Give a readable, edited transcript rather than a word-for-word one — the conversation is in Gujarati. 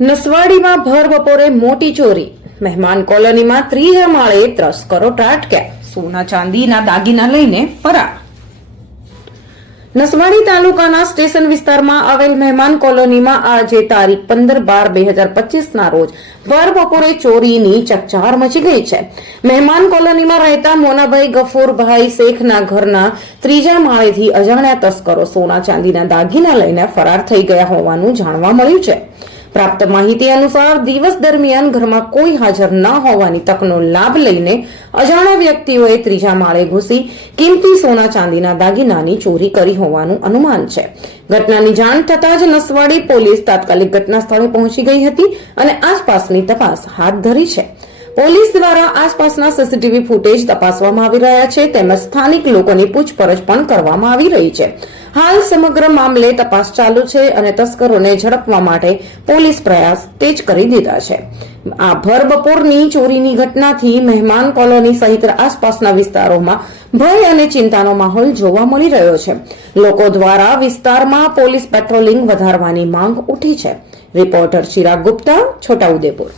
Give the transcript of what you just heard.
નસવાડીમાં ભર બપોરે મોટી ચોરી. મહેમાન કોલોનીમાં ત્રીજા માળે તસ્કરો ત્રાટક્યા. સોના ચાંદીના દાગીના લઈને ફરાર. નસવાડી તાલુકાના સ્ટેશન વિસ્તારમાં આવેલ મહેમાન કોલોનીમાં આજે તારીખ 15/12/2025 ના રોજ ભર બપોરે ચોરીની ચકચાર મચી ગઈ છે. મહેમાન કોલોનીમાં રહેતા મોનાભાઈ ગફુરભાઈ શેખના ઘરના ત્રીજા માળેથી અજાણ્યા તસ્કરો સોના ચાંદીના દાગીના લઈને ફરાર થઈ ગયા હોવાનું જાણવા મળ્યું છે. પ્રાપ્ત માહિતી અનુસાર દિવસ દરમિયાન ઘરમાં કોઈ હાજર ન હોવાની તકનો લાભ લઈને અજાણ્યા વ્યક્તિઓએ ત્રીજા માળે ઘૂસી કિંમતી સોના ચાંદીના દાગીનાની ચોરી કરી હોવાનું અનુમાન છે. ઘટનાની જાણ થતાં જ નસવાડી પોલીસ તાત્કાલિક ઘટના સ્થળે પહોંચી ગઈ હતી અને આસપાસની તપાસ હાથ ધરી છે. પોલીસ દ્વારા આસપાસના સીસીટીવી ફૂટેજ તપાસવામાં આવી રહ્યા છે તેમજ સ્થાનિક લોકોની પૂછપરછ પણ કરવામાં આવી રહી છે. હાલ સમગ્ર મામલે તપાસ ચાલુ છે અને તસ્કરોને ઝડપવા માટે પોલીસ પ્રયાસ તેજ કરી દીધા છે. આ ભર બપોરની ચોરીની ઘટનાથી મહેમાન કોલોની સહિત આસપાસના વિસ્તારોમાં ભય અને ચિંતાનો માહોલ જોવા મળી રહ્યો છે. લોકો દ્વારા વિસ્તારમાં પોલીસ પેટ્રોલિંગ વધારવાની માંગ ઉઠી છે. રિપોર્ટર ચિરાગ ગુપ્તા, છોટાઉદેપુર.